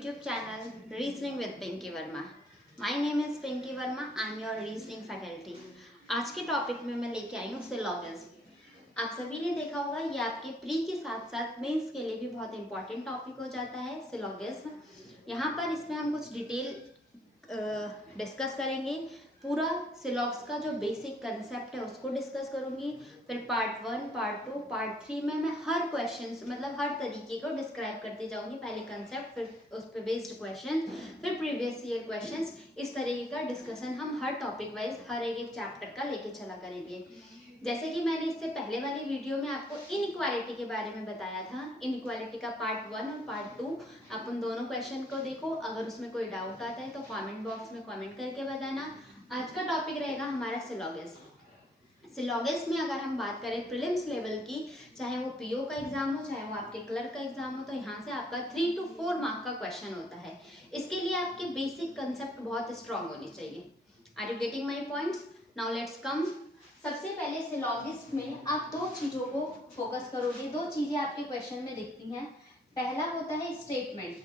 YouTube channel Reasoning with Pinky Verma. My name is Pinky Verma. I am your reasoning faculty. आज के topic में मैं लेके आई हूँ सिलोगिज्म। आप सभी ने देखा होगा ये आपके प्री के साथ साथ मेंस के लिए भी बहुत इंपॉर्टेंट टॉपिक हो जाता है सिलोगिज्म। यहाँ पर इसमें हम कुछ डिटेल डिस्कस करेंगे। पूरा सिलॉग्स का जो बेसिक कंसेप्ट है उसको डिस्कस करूंगी। फिर पार्ट 1, पार्ट 2, पार्ट 3 में मैं हर क्वेश्चन मतलब हर तरीके को डिस्क्राइब करती जाऊंगी। पहले कंसेप्ट, फिर उस पर बेस्ड क्वेश्चन, फिर प्रीवियस ईयर क्वेश्चंस। इस तरीके का डिस्कशन हम हर टॉपिक वाइज हर एक चैप्टर का लेके चला करेंगे। जैसे कि मैंने इससे पहले वाली वीडियो में आपको इनइक्वालिटी के बारे में बताया था। इनइक्वालिटी का पार्ट 1 और पार्ट 2 आप उन दोनों क्वेश्चन को देखो। अगर उसमें कोई डाउट आता है तो कमेंट बॉक्स में कमेंट करके बताना। आज का टॉपिक रहेगा हमारा सिलोगिज्म। सिलोगिज्म में अगर हम बात करें प्रीलिम्स लेवल की, चाहे वो पीओ का एग्जाम हो, चाहे वो आपके क्लर्क का एग्जाम हो, तो यहाँ से आपका 3 to 4 मार्क का क्वेश्चन होता है। इसके लिए आपके बेसिक कंसेप्ट बहुत स्ट्रांग होनी चाहिए। Are you getting my points? Now let's come. सबसे पहले सिलोगिज्म में आप दो चीज़ों को फोकस करोगे। दो चीज़ें आपके क्वेश्चन में दिखती हैं। पहला होता है स्टेटमेंट,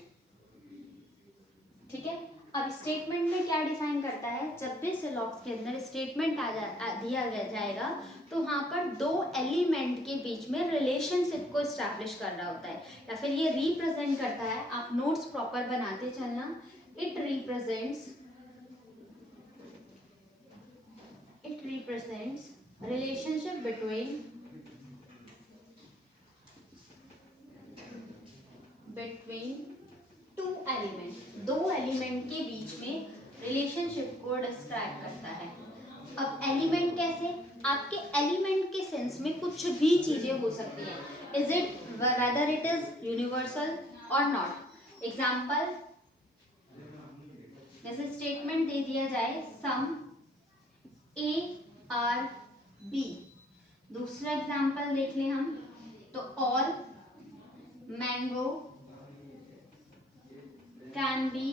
ठीक है। अब स्टेटमेंट में क्या डिफाइन करता है? जब भी सिलॉग्स के अंदर स्टेटमेंट दिया जाएगा तो वहाँ पर दो एलिमेंट के बीच में रिलेशनशिप को एस्टैब्लिश कर रहा होता है, या फिर ये रिप्रेजेंट करता है। आप नोट्स प्रॉपर बनाते चलना। It represents relationship between two element. दो एलिमेंट के बीच में रिलेशनशिप को डिस्क्राइब करता है। अब एलिमेंट कैसे? आपके एलिमेंट के सेंस में कुछ भी चीजें हो सकती है। Is it whether it is universal और नॉट। एग्जाम्पल, जैसे स्टेटमेंट दे दिया जाए सम ए आर बी। दूसरा एग्जाम्पल देख लें हम तो all mango can be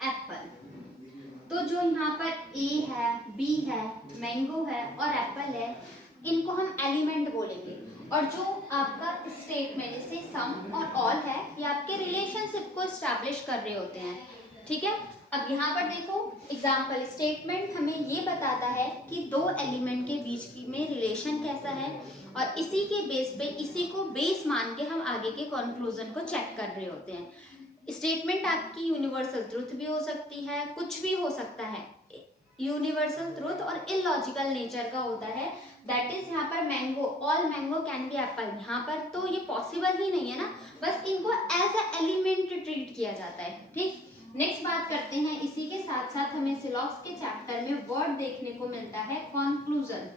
Apple. तो जो यहाँ पर ए है, बी है, मैंगो है और एप्पल है, इनको हम एलिमेंट बोलेंगे। और जो आपका स्टेटमेंट जैसे सम और ऑल है, ये आपके रिलेशनशिप को एस्टैब्लिश कर रहे होते हैं, ठीक है। अब यहाँ पर देखो एग्जाम्पल, स्टेटमेंट हमें ये बताता है कि दो एलिमेंट के बीच में रिलेशन कैसा है, और इसी के बेस पे, इसी को बेस मान के हम आगे के कंक्लूजन को चेक कर रहे होते हैं। स्टेटमेंट आपकी यूनिवर्सल ट्रुथ भी हो सकती है, कुछ भी हो सकता है। यूनिवर्सल ट्रुथ और इलॉजिकल नेचर का होता है। दैट इज यहाँ पर mango, all mango can be Apple, यहाँ पर तो ये पॉसिबल ही नहीं है ना, बस इनको एज अ एलिमेंट ट्रीट किया जाता है, ठीक। नेक्स्ट बात करते हैं, इसी के साथ साथ हमें सिलॉग्स के चैप्टर में वर्ड देखने को मिलता है conclusion.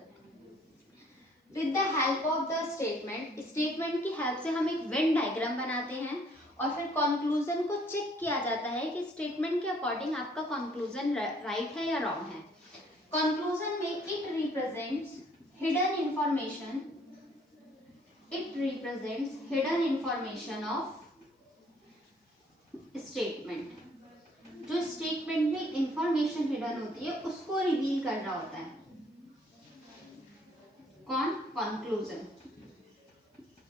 With the help of the statement, statement की हेल्प से हम एक वेन डायग्राम बनाते हैं और फिर कंक्लूजन को चेक किया जाता है कि स्टेटमेंट के अकॉर्डिंग आपका कंक्लूजन राइट है या रॉन्ग है। कंक्लूजन में it represents hidden information of statement. जो स्टेटमेंट में इंफॉर्मेशन हिडन होती है उसको रिवील कर रहा होता है कौन? कंक्लूजन,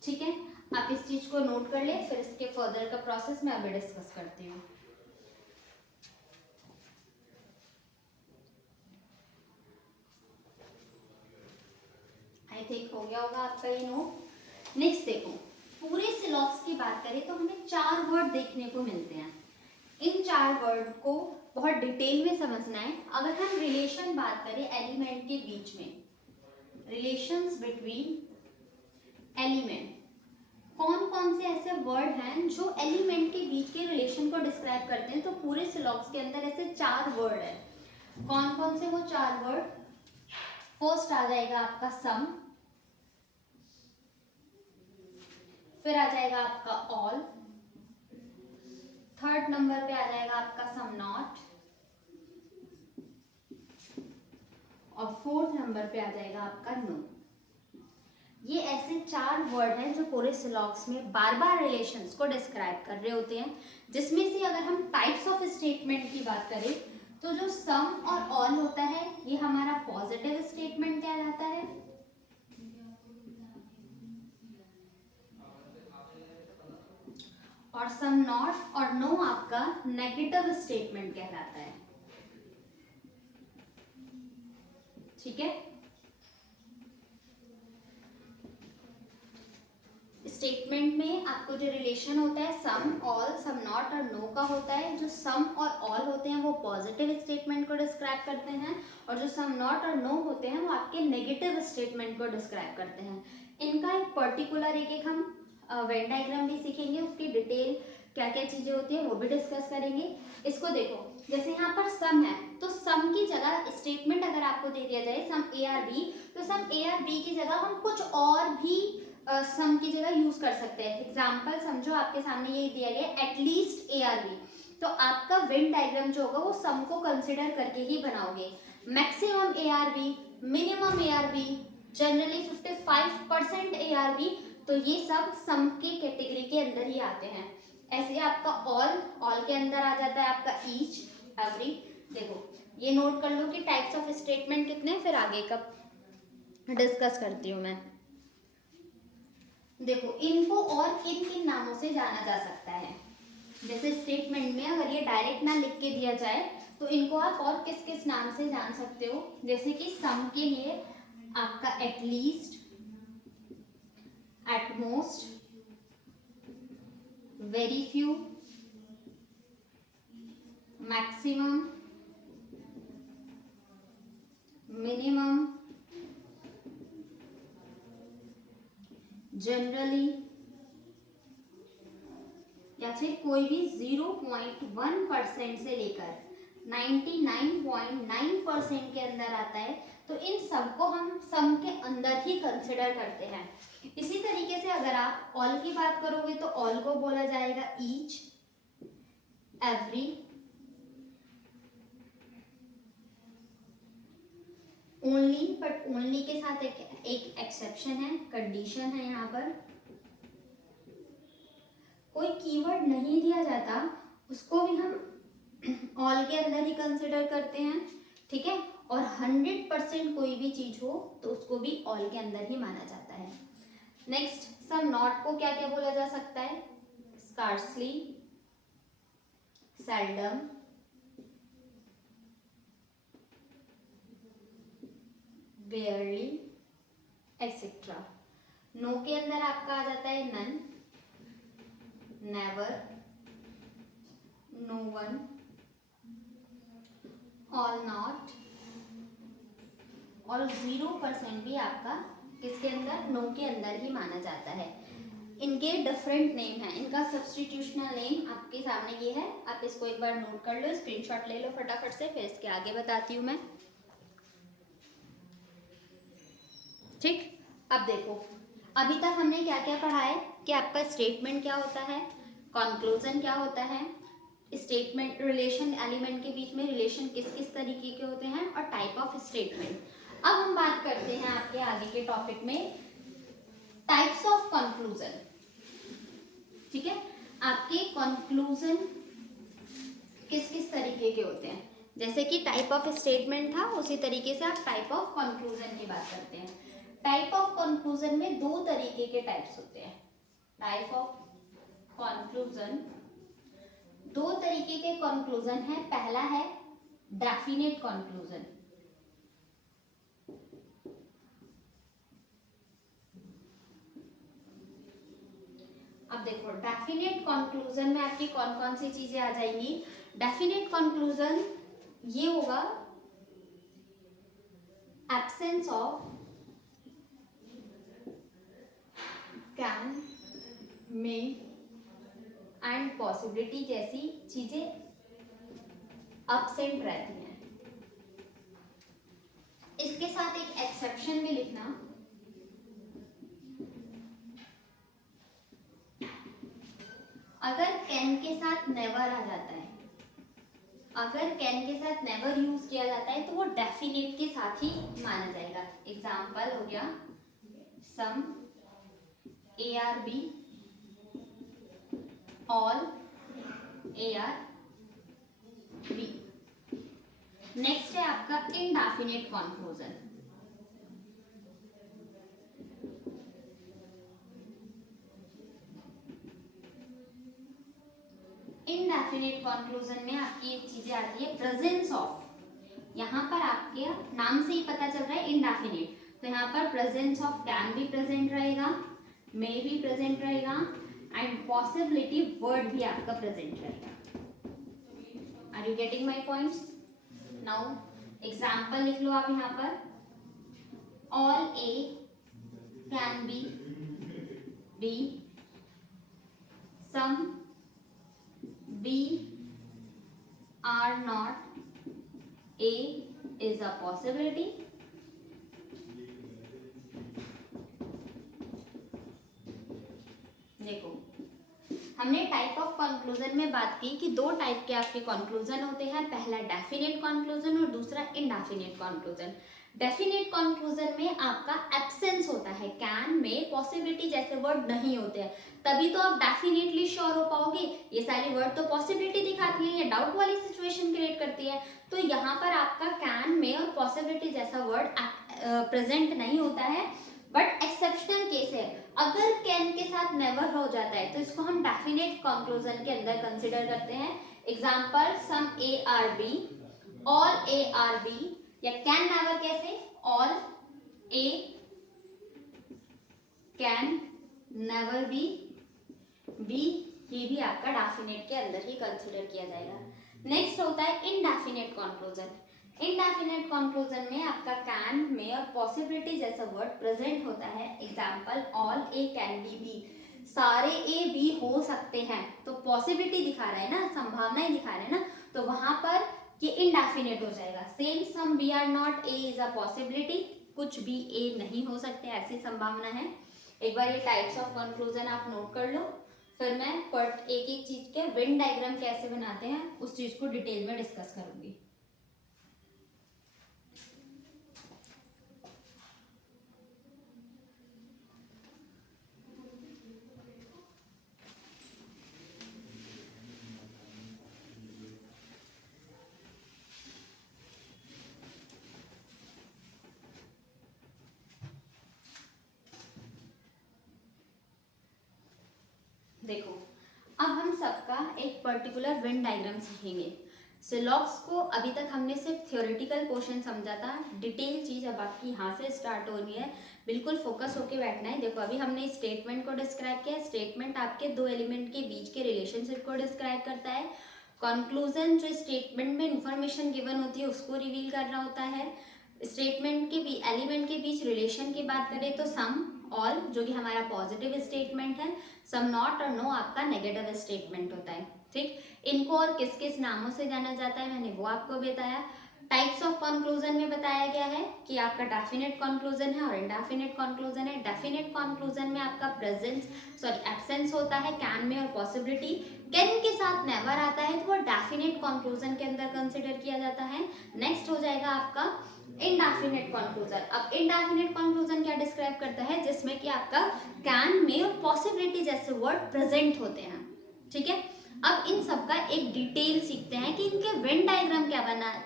ठीक है। आप इस चीज को नोट कर ले, फिर इसके फर्दर का प्रोसेस मैं अभी डिस्कस करती हूँ। आई थिंक हो गया होगा आपका ये नोट। नेक्स्ट देखो, पूरे सिलॉग्स की बात करें तो हमें 4 वर्ड देखने को मिलते हैं। इन 4 वर्ड को बहुत डिटेल में समझना है। अगर हम रिलेशन बात करें एलिमेंट के बीच में, रिलेशंस बिटवीन एलिमेंट, कौन कौन से ऐसे वर्ड हैं जो एलिमेंट के बीच के रिलेशन को डिस्क्राइब करते हैं? तो पूरे सिलॉग्स के अंदर ऐसे 4 वर्ड हैं। कौन कौन से वो 4 वर्ड? फर्स्ट आ जाएगा आपका सम, फिर आ जाएगा आपका ऑल, थर्ड नंबर पे आ जाएगा आपका सम नॉट, और फोर्थ नंबर पे आ जाएगा आपका नो। ये ऐसे 4 वर्ड हैं जो पूरे सिलॉग्स में बार बार रिलेशंस को डिस्क्राइब कर रहे होते हैं। जिसमें से अगर हम टाइप्स ऑफ स्टेटमेंट की बात करें तो जो सम और ऑल होता है ये हमारा पॉजिटिव स्टेटमेंट कहलाता है, और सम नॉट और नो आपका नेगेटिव स्टेटमेंट कहलाता है। ठीक है, स्टेटमेंट में आपको जो रिलेशन होता है सम, ऑल, सम नॉट और नो का होता है। जो सम और ऑल होते हैं वो पॉजिटिव स्टेटमेंट को डिस्क्राइब करते हैं, और जो सम नॉट और नो होते हैं वो आपके नेगेटिव स्टेटमेंट को डिस्क्राइब करते हैं। इनका एक पर्टिकुलर एक हम वेन डायग्राम भी सीखेंगे, उसकी डिटेल क्या क्या चीजें होती है वो भी डिस्कस करेंगे। इसको देखो, जैसे यहाँ पर सम है तो सम की जगह स्टेटमेंट अगर आपको दे दिया जाए सम ए आर बी, तो सम ए आर बी की जगह हम कुछ और भी सम की जगह यूज कर सकते हैं। एग्जाम्पल समझो, आपके सामने ये दिया गया एटलीस्ट ए आर बी, तो आपका वेन डायग्राम जो होगा वो सम को कंसिडर करके ही बनाओगे। Maximum A are B, minimum A are B, generally 55% A are B, तो ये सब सम की कैटेगरी के अंदर ही आते हैं। ऐसे आपका ऑल के अंदर आ जाता है आपका ईच, एवरी। देखो ये नोट कर लो कि टाइप्स ऑफ स्टेटमेंट कितने, फिर आगे का डिस्कस करती हूँ मैं। देखो इनको और किन किन नामों से जाना जा सकता है। जैसे स्टेटमेंट में अगर ये डायरेक्ट ना लिख के दिया जाए तो इनको आप और किस किस नाम से जान सकते हो। जैसे कि सम के लिए आपका at least, at most, very few, maximum, minimum, generally, या फिर कोई भी 0.1% से लेकर 99.9% के अंदर आता है, तो इन सब को हम सम के अंदर ही कंसिडर करते हैं। इसी तरीके से अगर आप ऑल की बात करोगे तो ऑल को बोला जाएगा each, every, only, but only के साथ एक एक्सेप्शन है, कंडीशन है। यहाँ पर कोई कीवर्ड नहीं दिया जाता उसको भी हम ऑल के अंदर ही कंसिडर करते हैं। ठीक है, और 100% कोई भी चीज हो तो उसको भी ऑल के अंदर ही माना जाता है। नेक्स्ट, सम नॉट को क्या क्या बोला जा सकता है, scarcely, seldom, barely, etcetera. No के अंदर आपका आ जाता है none, never, no one, all not, और 0% भी आपका किसके अंदर, नो के अंदर ही माना जाता है। इनके डिफरेंट नेम हैं, इनका सब्सटीट्यूशनल नेम आपके सामने ये है, आप इसको एक बार नोट कर लो, स्क्रीनशॉट ले लो फटाफट से, फिर इसके आगे बताती हूँ मैं। ठीक, अब देखो अभी तक हमने क्या क्या पढ़ा है कि आपका स्टेटमेंट क्या होता है, कंक्लूजन क्या होता है, स्टेटमेंट रिलेशन, एलिमेंट के बीच में रिलेशन किस किस तरीके के होते हैं, और टाइप ऑफ स्टेटमेंट। अब हम बात करते हैं आपके आगे के टॉपिक में टाइप्स ऑफ कंक्लूजन। ठीक है, आपके कंक्लूजन किस किस तरीके के होते हैं। जैसे कि टाइप ऑफ स्टेटमेंट था, उसी तरीके से आप टाइप ऑफ कंक्लूजन की बात करते हैं। टाइप ऑफ कंक्लूजन में दो तरीके के टाइप्स होते हैं। टाइप ऑफ कंक्लूजन, दो तरीके के कंक्लूजन है। पहला है डेफिनेट कंक्लूजन। अब देखो डेफिनेट कंक्लूजन में आपकी कौन कौन सी चीजें आ जाएंगी। डेफिनेट कंक्लूजन ये होगा absence of can, may and possibility जैसी चीजें एब्सेंट रहती हैं। इसके साथ एक एक्सेप्शन भी लिखना, अगर कैन के साथ नेवर आ जाता है, अगर कैन के साथ नेवर यूज किया जाता है तो वो डेफिनेट के साथ ही माना जाएगा। एग्जाम्पल हो गया some, A are B, all, A are b. Next है आपका इनडेफिनेट कंक्लूजन। इनडेफिनेट कंक्लूजन में आपकी एक चीजें आती है प्रेजेंस ऑफ, यहाँ पर आपके नाम से ही पता चल रहा है इनडेफिनेट, तो यहाँ पर प्रेजेंस ऑफ कैन भी प्रेजेंट रहेगा, मे भी प्रेजेंट रहेगा एंड पॉसिबिलिटी वर्ड भी आपका प्रेजेंट रहेगा। Are you getting my points? Now example लिख लो आप यहाँ पर, all A can be, some B are not, A is a possibility, देखो हमने टाइप ऑफ कंक्लूजन में बात की कि दो टाइप के आपके कंक्लूजन होते हैं, पहला डेफिनेट कंक्लूजन और दूसरा इनडेफिनेट कंक्लूजन। डेफिनेट कंक्लूजन में आपका एब्सेंस होता है, कैन में पॉसिबिलिटी जैसे वर्ड नहीं होते हैं, तभी तो आप डेफिनेटली श्योर हो पाओगे। ये सारी वर्ड तो पॉसिबिलिटी दिखाती है या डाउट वाली सिचुएशन क्रिएट करती है, तो यहाँ पर आपका कैन में और पॉसिबिलिटी जैसा वर्ड प्रेजेंट नहीं होता है, बट एक्सेप्शनल केस है, अगर कैन के साथ नेवर हो जाता है तो इसको हम डेफिनेट कंक्लूजन के अंदर कंसिडर करते हैं। Example, some A are B, all A are B, या कैन नेवर कैसे, all A can never be, ये भी आपका डेफिनेट के अंदर ही कंसिडर किया जाएगा। नेक्स्ट होता है इनडेफिनेट कंक्लूजन। इनडेफिनेट कंक्लूजन में आपका कैन में और पॉसिबिलिटी जैसा वर्ड प्रेजेंट होता है। Example, all A can B, सारे ए बी हो सकते हैं, तो पॉसिबिलिटी दिखा रहा है ना, संभावना ही दिखा रहा है ना, तो वहां पर ये इनडेफिनेट हो जाएगा। Same, some B are not, A is a possibility, कुछ भी ए नहीं हो सकते ऐसी संभावना है। एक बार ये टाइप्स ऑफ कंक्लूजन आप नोट कर लो, फिर मैं एक एक चीज के वेन डायग्राम कैसे बनाते हैं उस चीज को डिटेल में डिस्कस करूंगी। देखो, अब हम सबका एक पर्टिकुलर वेन डायग्राम सीखेंगे। सिलॉक्स को अभी तक हमने सिर्फ थ्योरेटिकल पोर्शन समझा था, डिटेल चीज अब आपकी यहाँ से स्टार्ट हो रही है, बिल्कुल फोकस होके बैठना है। देखो, अभी हमने स्टेटमेंट को डिस्क्राइब किया, स्टेटमेंट आपके दो एलिमेंट के बीच के रिलेशनशिप को डिस्क्राइब करता है। कंक्लूजन जो स्टेटमेंट में इंफॉर्मेशन गिवन होती है उसको रिवील करना होता है। स्टेटमेंट के एलिमेंट के बीच रिलेशन की बात करें तो सम, ऑल जो कि हमारा पॉजिटिव स्टेटमेंट है, सम नॉट और नो आपका नेगेटिव स्टेटमेंट होता है। ठीक, इनको और किस किस नामों से जाना जाता है मैंने वो आपको बताया। टाइप्स ऑफ कंक्लूजन में बताया गया है कि आपका डेफिनेट कंक्लूजन है और इनडेफिनेट कंक्लूजन है। डेफिनेट कंक्लूजन में आपका एब्सेंस होता है कैन में और पॉसिबिलिटी, कैन के साथ नेवर आता है तो वो डेफिनेट कंक्लूजन के अंदर कंसिडर किया जाता है। नेक्स्ट हो जाएगा आपका इनडेफिनेट कंक्लूजन। अब इनडेफिनेट कंक्लूजन क्या डिस्क्राइब करता है, जिसमें कि आपका कैन में और पॉसिबिलिटी जैसे वर्ड प्रेजेंट होते हैं। ठीक है, अब इन सब का एक डिटेल सीखते हैं कि इनके वेन डायग्राम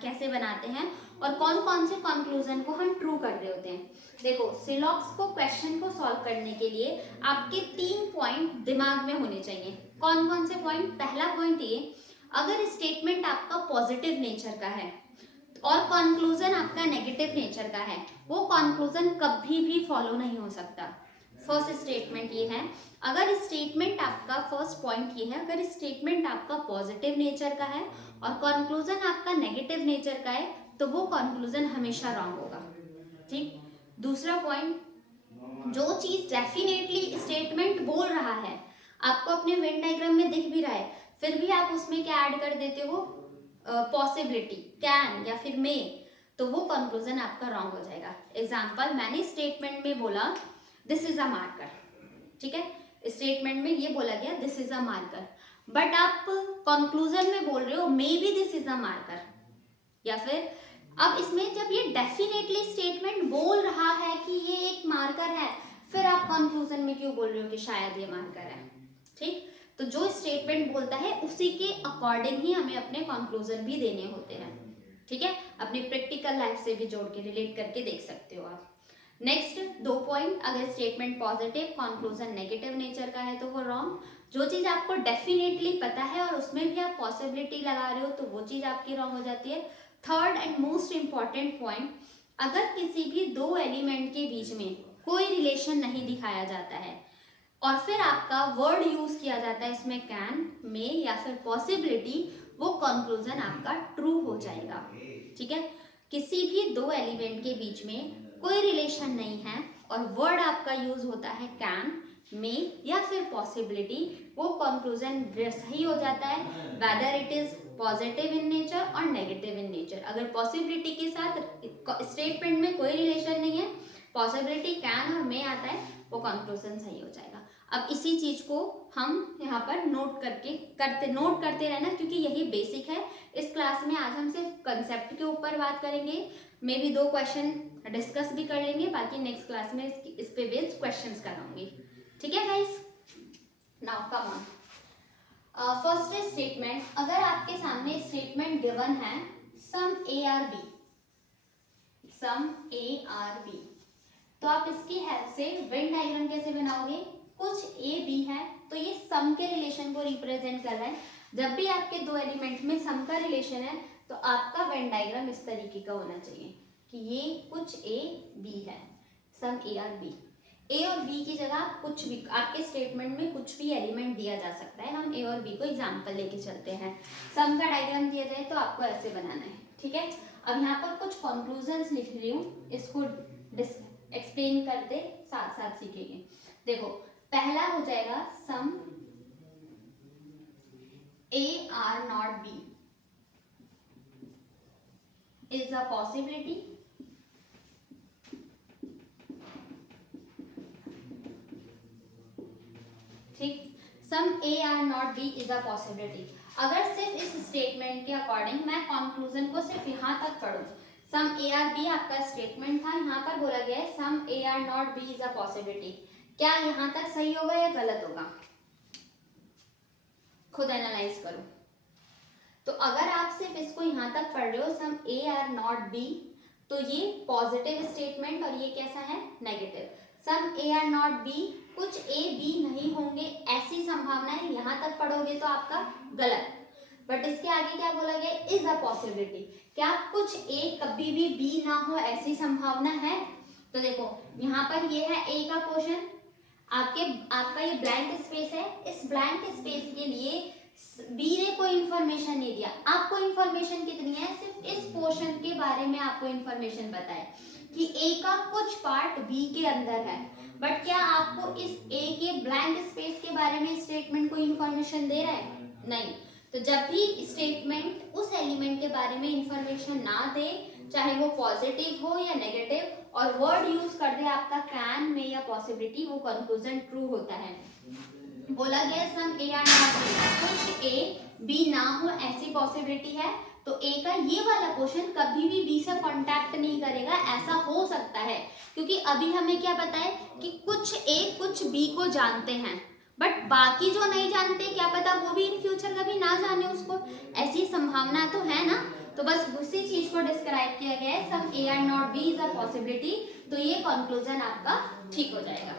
कैसे बनाते हैं और कौन कौन से कंक्लूजन को हम ट्रू कर रहे होते हैं। देखो, सिलॉक्स को क्वेश्चन को सॉल्व करने के लिए आपके 3 पॉइंट दिमाग में होने चाहिए। कौन कौन से पॉइंट? पहला पॉइंट ये, अगर स्टेटमेंट आपका पॉजिटिव नेचर का है और कंक्लूजन आपका नेगेटिव नेचर का है, वो कंक्लूजन कभी भी फॉलो नहीं हो सकता। फर्स्ट स्टेटमेंट ये है, अगर स्टेटमेंट आपका फर्स्ट पॉइंट ये है, अगर स्टेटमेंट आपका पॉजिटिव नेचर का है और कंक्लूजन आपका नेगेटिव नेचर का है तो वो कंक्लूजन हमेशा रॉन्ग होगा। ठीक, दूसरा पॉइंट, जो चीज डेफिनेटली स्टेटमेंट बोल रहा है, आपको अपने वेन डायग्राम में दिख भी रहा है, फिर भी आप उसमें क्या ऐड कर देते हो, पॉसिबिलिटी, कैन या फिर मे, तो वो कंक्लूजन आपका रॉन्ग हो जाएगा। एग्जाम्पल, मैंने स्टेटमेंट में बोला दिस इज अ मार्कर, ठीक है, स्टेटमेंट में ये बोला गया this is a marker, but आप कंक्लूजन में बोल रहे हो may be this is a marker, या फिर अब इसमें जब ये डेफिनेटली स्टेटमेंट बोल रहा है कि ये एक मार्कर है, फिर आप कंक्लूजन में क्यों बोल रहे हो कि शायद ये मार्कर है। ठीक, तो जो स्टेटमेंट बोलता है उसी के अकॉर्डिंग ही हमें अपने कंक्लूजन भी देने होते हैं। ठीक है, अपनी प्रैक्टिकल लाइफ से भी जोड़ के रिलेट करके देख सकते हो आप। नेक्स्ट 2 पॉइंट, अगर statement positive conclusion negative nature का है तो वो रॉन्ग। जो चीज आपको डेफिनेटली पता है और उसमें भी आप पॉसिबिलिटी लगा रहे हो तो वो चीज आपकी रॉन्ग हो जाती है। Third and most important point, अगर किसी भी दो एलिमेंट के बीच में कोई रिलेशन नहीं दिखाया जाता है और फिर आपका वर्ड यूज किया जाता है इसमें कैन, मे या फिर पॉसिबिलिटी, वो कंक्लूजन आपका ट्रू हो जाएगा। ठीक है, किसी भी दो एलिमेंट के बीच में कोई रिलेशन नहीं है और वर्ड आपका यूज होता है कैन, मे या फिर पॉसिबिलिटी, वो कंक्लूजन सही हो जाता है whether it is positive in nature और नेगेटिव इन नेचर। अगर पॉसिबिलिटी के साथ स्टेटमेंट में कोई रिलेशन नहीं है, पॉसिबिलिटी कैन और मे आता है, वो कंक्लूजन सही हो जाएगा। अब इसी चीज को हम यहाँ पर नोट करते रहना, क्योंकि यही बेसिक है। इस क्लास में आज हम सिर्फ कंसेप्ट के ऊपर बात करेंगे, मे भी 2 क्वेश्चन डिस्कस भी कर लेंगे, बाकी नेक्स्ट क्लास में इस पे बेस्ड क्वेश्चंस कराऊंगी। ठीक है guys, now come on. First statement, अगर आपके सामने स्टेटमेंट गिवन है some A are b, some A are B, तो आप इसकी हेल्प से वेन डायग्राम कैसे बनाओगे? कुछ ए बी है तो ये सम के रिलेशन को रिप्रेजेंट कर रहा है। जब भी आपके दो एलिमेंट में सम का रिलेशन है तो आपका वेन डायग्राम इस तरीके का होना चाहिए कि ये कुछ ए बी है, सम ए आर बी। ए और बी की जगह आप कुछ भी, आपके स्टेटमेंट में कुछ भी एलिमेंट दिया जा सकता है। हम ए और बी को एग्जांपल लेके चलते हैं। सम का डायग्राम दिया जाए तो आपको ऐसे बनाना है। ठीक है, अब यहाँ पर कुछ कंक्लूजन्स लिख रही हूँ, इसको एक्सप्लेन करते साथ साथ सीखेंगे। देखो, पहला हो जाएगा some A are not b is a possibility, ठीक, some A are not b is a possibility. अगर सिर्फ इस स्टेटमेंट के अकॉर्डिंग मैं कंक्लूजन को सिर्फ यहाँ तक पढ़ूं, सम ए आर बी आपका स्टेटमेंट था, यहाँ पर बोला गया है some A are not b is a possibility, क्या यहाँ तक सही होगा या गलत होगा? खुद एनालाइज करो। तो अगर आप सिर्फ इसको यहाँ तक पढ़ रहे हो some A are not B, तो ये पॉजिटिव स्टेटमेंट और ये कैसा है? Negative. Some A are not B, कुछ ए बी नहीं होंगे ऐसी संभावना है, यहाँ तक पढ़ोगे तो आपका गलत। बट इसके आगे क्या बोला गया? इज अ पॉसिबिलिटी, क्या कुछ ए कभी भी बी ना हो ऐसी संभावना है? तो देखो यहाँ पर ये है ए का पोर्शन, आपका ये ब्लैंक स्पेस है, इस ब्लैंक स्पेस के लिए बी ने कोई इंफॉर्मेशन नहीं दिया। आपको इंफॉर्मेशन कितनी है? सिर्फ इस पोर्शन के बारे में आपको इंफॉर्मेशन पता है कि ए का कुछ पार्ट बी के अंदर है, बट क्या आपको इस ए के ब्लैंक स्पेस के बारे में स्टेटमेंट कोई इंफॉर्मेशन दे रहा है? नहीं। तो जब भी स्टेटमेंट उस एलिमेंट के बारे में इंफॉर्मेशन ना दे, चाहे वो पॉजिटिव हो या नेगेटिव, और वर्ड यूज कर दे आपका कैन में या पॉसिबिलिटी, वो कंक्लूजन ट्रू होता है। बोला गया some A are not B, कुछ ए बी ना हो ऐसी पॉसिबिलिटी है, तो ए का ये वाला पोर्शन कभी भी बी से कांटेक्ट नहीं करेगा। ऐसा हो सकता है क्योंकि अभी हमें क्या पता है कि कुछ ए कुछ बी को जानते हैं, बट बाकी जो नहीं जानते क्या पता वो भी इन फ्यूचर कभी ना जाने उसको, ऐसी संभावना तो है ना। तो बस उसी चीज को डिस्क्राइब किया गया है, some A are not b is a possibility, तो ये कंक्लूजन आपका ठीक हो जाएगा।